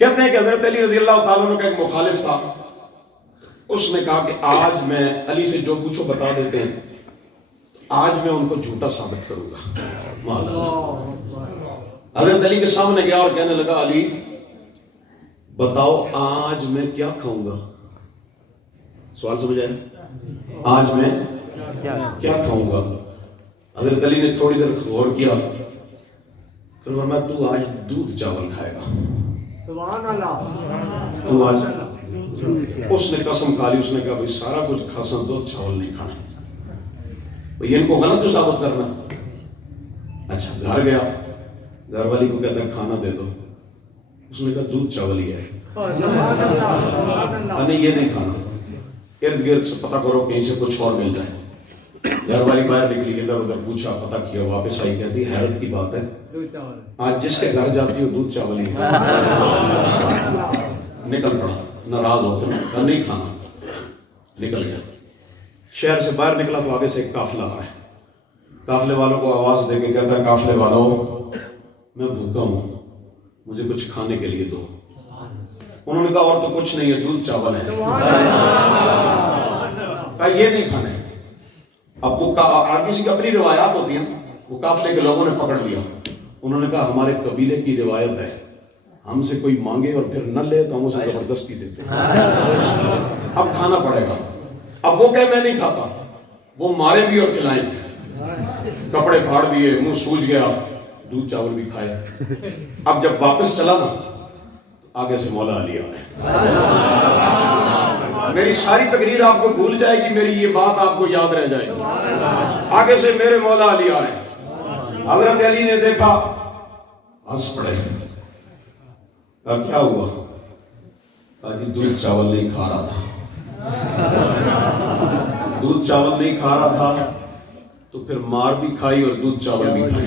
کہتے ہیں کہ حضرت علی رضی اللہ تعالیٰ عنہ کا ایک مخالف تھا، اس نے کہا کہ آج میں علی سے جو پوچھو بتا دیتے ہیں، آج میں ان کو جھوٹا ثابت کروں گا۔ حضرت علی کے سامنے گیا اور کہنے لگا علی بتاؤ آج میں کیا کھاؤں گا؟ سوال سمجھ آئے؟ آج میں کیا کھاؤں گا؟ حضرت علی نے تھوڑی دیر غور کیا، پھر فرمایا تو آج دودھ چاول کھائے گا۔ سبحان اللہ۔ تو آج اس نے قسم کھا لی، اس نے کہا بھائی سارا کچھ کھا دودھ چاول نہیں کھانا، بھئی ان کو غلط تو ثابت کرنا۔ اچھا گھر گیا، گھر والی کو کہتا ہے کھانا دے دو، اس نے کہا دودھ چاول ہی ہے، نہیں یہ نہیں کھانا، ارد گرد سے پتہ کرو کہیں سے کچھ اور مل جائے۔ گھر والی باہر نکلی، ادھر ادھر پوچھا، پتہ کیا، واپس آئی، کہتی حیرت کی بات ہے آج جس کے گھر جاتی ہو دودھ چاول ہی ہے۔ نکل پڑا ناراض ہو کر، نہیں کھانا، نکل گیا۔ شہر سے باہر نکلا تو آگے سے ایک قافلہ آ رہا ہے، قافلے والوں کو آواز دے کے کہتا ہے قافلے والوں میں بھوکا ہوں، مجھے کچھ کھانے کے لیے دو۔ انہوں نے کہا اور تو کچھ نہیں ہے، دودھ چاول ہے۔ کہا یہ نہیں کھانے۔ اب وہ کسی کی اپنی روایات ہوتی ہیں، وہ قافلے کے لوگوں نے پکڑ لیا، انہوں نے کہا ہمارے قبیلے کی روایت ہے ہم سے کوئی مانگے اور پھر نہ لے تو ہم اسے زبردستی دیتے ہیں، اب کھانا پڑے گا۔ اب وہ کہے میں نہیں کھاتا، وہ مارے بھی اور کھلائیں بھی، کپڑے پھاڑ دیے، منہ سوج گیا، دودھ چاول بھی کھائے۔ اب جب واپس چلا نا آگے سے مولا علی آ رہے، میری ساری تقریر آپ کو بھول جائے گی، میری یہ بات آپ کو یاد رہ جائے گی۔ آگے سے میرے مولا علی آ رہے، حضرت علی نے دیکھا، ہنس پڑے، کہا کیا ہوا؟ کہا جی دودھ چاول نہیں کھا رہا تھا، دودھ چاول نہیں کھا رہا تھا تو پھر مار بھی کھائی اور دودھ چاول بھی کھائی۔